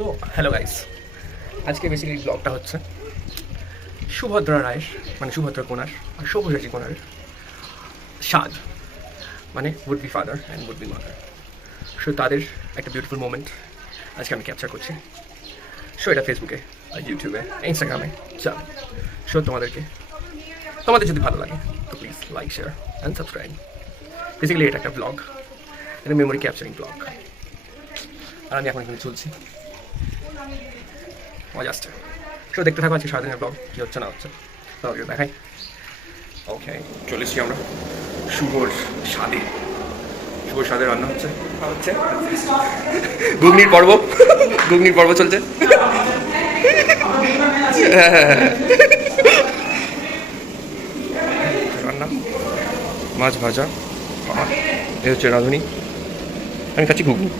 তো hello guys, আজকে basically ব্লগটা হচ্ছে সুভদ্রা রায়ের মানে সুভদ্রা কোনার আর সব্যসাচী কোনার স্বাদ, মানে would be father and would be mother. So তাদের একটা বিউটিফুল মোমেন্ট আজকে আমি ক্যাপচার করছি। সো এটা ফেসবুকে, ইউটিউবে, ইনস্টাগ্রামে যাবে। সো তোমাদের যদি ভালো লাগে তো please like, share and subscribe. Basically এটা একটা ব্লগ, এটা মেমোরি ক্যাপচারিং ব্লগ। আর আমি এখন এখানে চলছি, মজা আসছে। সো দেখতে থাকো আজকে সারাদিনের ব্লগ কী হচ্ছে না হচ্ছে, তাহলে দেখাই। ওকে, চলে এসছি আমরা শুভর স্বাদে রান্না হচ্ছে ঘুগনির পর্ব চলছে। রান্না, মাছ ভাজা, এ হচ্ছে রাঁধুনি, আমি খাচ্ছি ঘুগনি।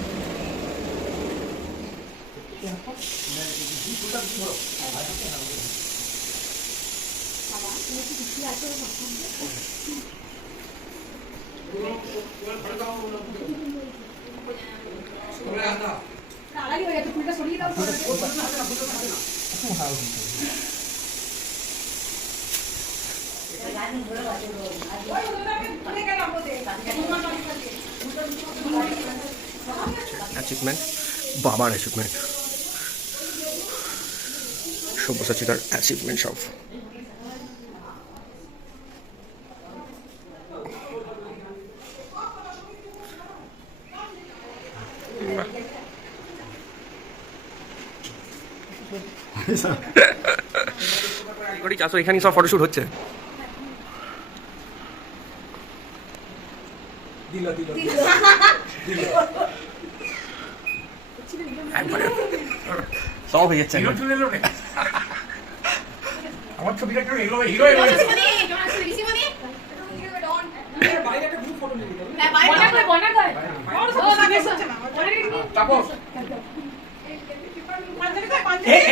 অ্যাচিভমেন্ট, বাবার অ্যাচিভমেন্ট, সব্যসাচী তার অ্যাচিভমেন্ট সব। এখানেই সব ফটোশুট হচ্ছে। সব হয়ে যাচ্ছে। আমার ছবিটা একটু হিরো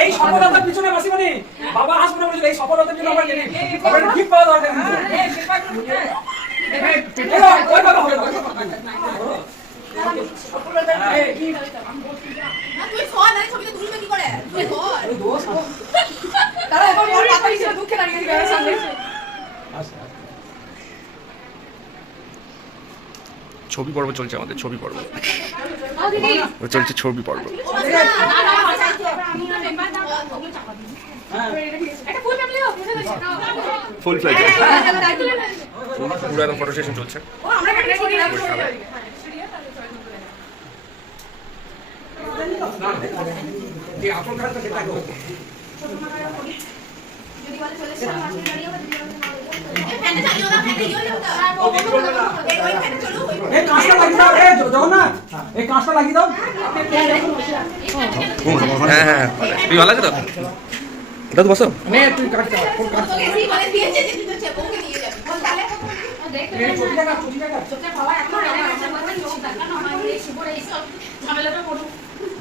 এই সফলতার পিছনে মাসিমণি বাবা আসবে না বলে এই সফলতার জন্য আমরা জানি আমরা গিফট পাওয়া দরকার তুই ফোন আরে ছবিটা তুলবে কি করে তুই কর আরে দোষ তারা ওপর মোর পাতা হিসেবে দুঃখে লাগিয়ে দিবে সামনে ছবি পর্ব চলছে আমাদের, ছবি পর্ব চলছে, ছবি পর্ব। ফুল ফ্লাইট পুরো একদম ফটো সেশন চলছে। তুমি ভালো আছে তো? দাদু বসো।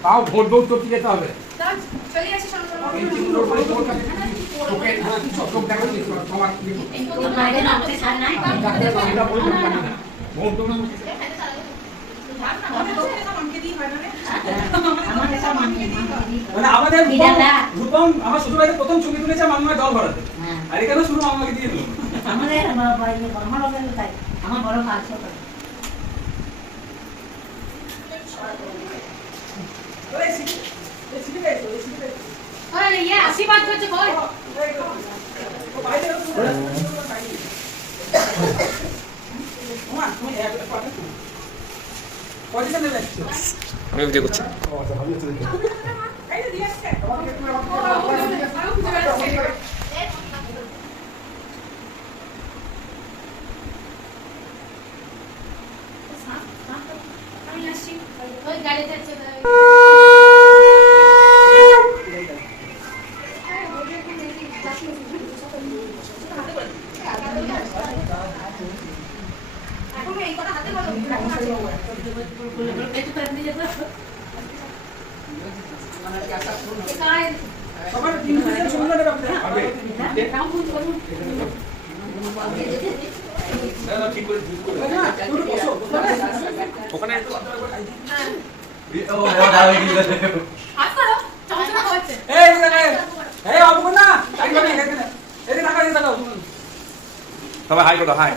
তাও ভোট ভোট করতে যেতে হবে। মানে আমাদের রূপম আমার শ্বশুর বাড়িতে প্রথম ছবি তুলেছে মামার জল ভরাতে, আর এখানে শুরু মামাকে দিয়ে দিল। আমাদের আমার বড় কাজ হবে। আরে ইয়া আশীর্বাদ করছে বল আমি ভিডিও করছি। আমি আসছি ওই গাড়িতে আছে ওখানে হাত করো বাবা হাই করো, হাই।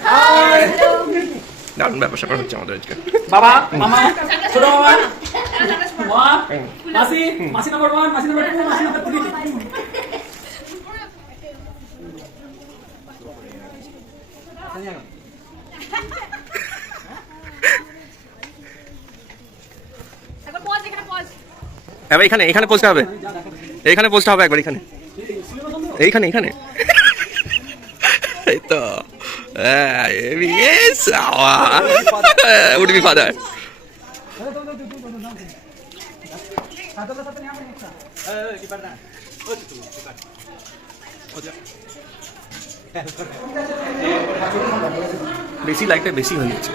দারুণ ব্যাপার স্যাপার হচ্ছে আমাদের আজকে। বাবা, মামা, ছোট মামা, মা, মাসি, মাসি নাম্বার 1, মাসি নাম্বার 2, মাসি নাম্বার 3। একবার পজ, এখানে পজ। এবার এখানে এখানে পোস্ট হবে, এইখানে পোস্ট হবে একবার, এখানে এইখানে এইখানে এই তো yes would be father বেশি লাইটটা বেশি হয়ে যাচ্ছে।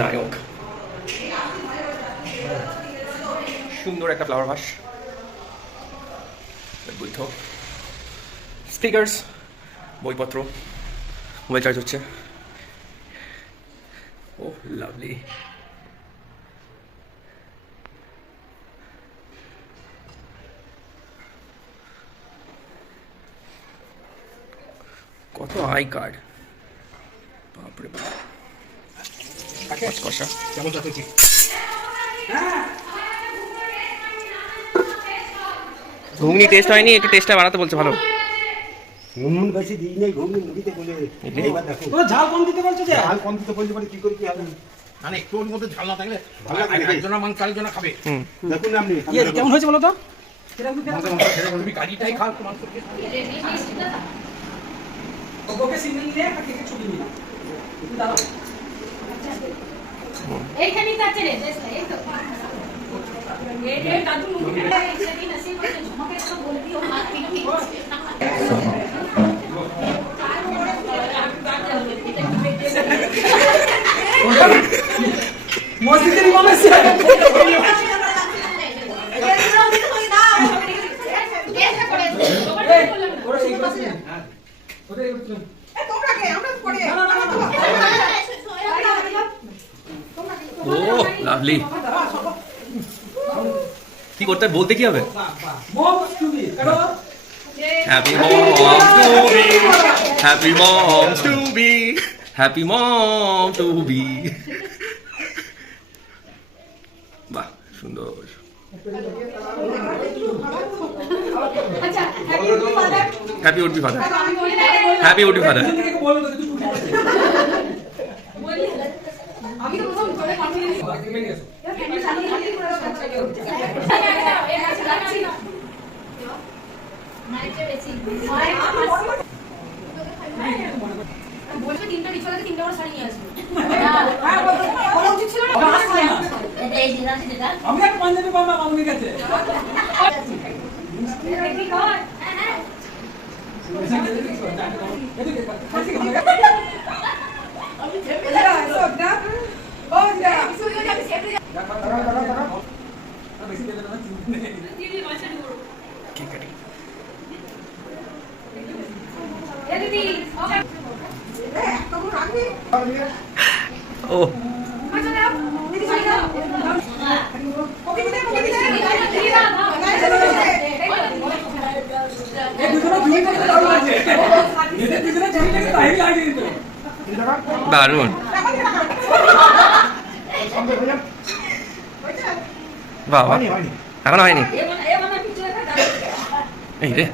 নায়ক সুন্দর একটা ফ্লাওয়ার ভাস, বুদ্ধ, স্পিকার্স, বইপত্র, মোবাইল চার্জ হচ্ছে। ও লাভলি। কত আই কার্ড, বাপরে বাপ, কষা। কেমন যাচ্ছে? ঘুগনি টেস্ট হয়নি, একটু টেস্টটা বাড়াতে বলছে। ভালো নুন বেশি দিই নাই, ঘুগনি মুড়িতে বলে এইবার দেখো তোরা ঝাল কম দিতে বলছো যে? ঝাল কম দিতে বলতে পারে, কি করে কি হবে? মানে একটু ওর মধ্যে ঝাল না থাকলে ভালো লাগে না। একজনা মাংস আরেকজনা খাবে। দেখুন আপনি ইয়ে, কেমন হয়েছে বলো তো? তুমি গাড়িটাই খাও তো মাংস খেয়ে। ওকে সিঙ্গেল নিয়ে একটা কেকের ছবি নিয়ে নাও। একটু দাঁড়াও। এইখানেই তো আছে রে, এই তো। এই দাদু মুখে সেদিন নসিব করে ঝুমাকে তো বলে দিও হাত পিটি। মসজিদের ইমাম এসে ওরা এই করছে। ওদের এই করছে। ও লাভলি। কি করতে হবে, বলতে কি হবে? মম তুমি কাটো। Happy mom to be, happy mom to be, happy mom to be. বাহ সুন্দর। আচ্ছা happy would be father. Happy would be father, happy would be father. তুমি কি বলো তো তুই উঠে আসছিস? বলি আমি তো প্রথম ধরে কনফিডেন্স ভেঙে গেছে। বলবে তিনটা রিচুয়ালে তিনটা করে শাড়ি নিয়ে আসবে। আমি একটা পাঞ্জাবি বাবা মামুনি কাছে। কি কাটি ও এই দুজনে দুইটা করে দাঁড়িয়ে আছে। এদের দুজনে ছবিটাকে তাই লাগে কিন্তু। দারুণ। বাহ বাহ, এখনো হয়নি। এই রে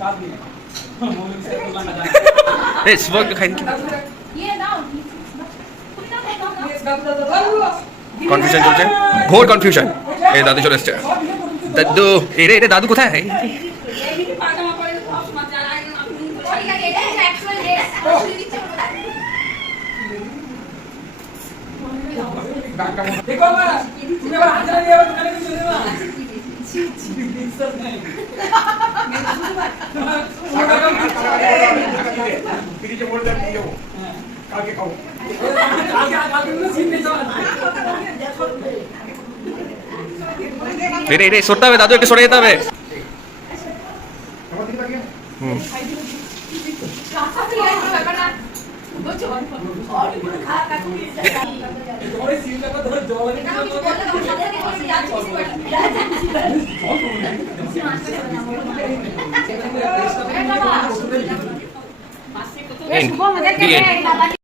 কাজ দিয়ে। মৌলভী সাহেব দোকান না জানে। এই সুবক খাইনি। কনফিউশন চলছে, ঘোর কনফিউশন। এই দাদু চলে এসছে। দাদু, এই রে দাদু কোথায়? দেখো মা, তুমি আবার হাত দিয়ে আবার দোকানে চলে যাবা। বিশ্বাস নাই। ফ্রিজে বলে দেন নিয়ে যাবো। কালকে খাবো। কালকে কোনো সিন নেই যাওয়া। রে রে সরতে হবে দাদু, একটু সরে যেতে হবে। হুম বুঝছো তোমার এই সিলটা ধরে জল এনে এটা আমি কিছু বললে তখন সাথে সাথে বলবি, আর কিছু করে না। জল করুন End. The end.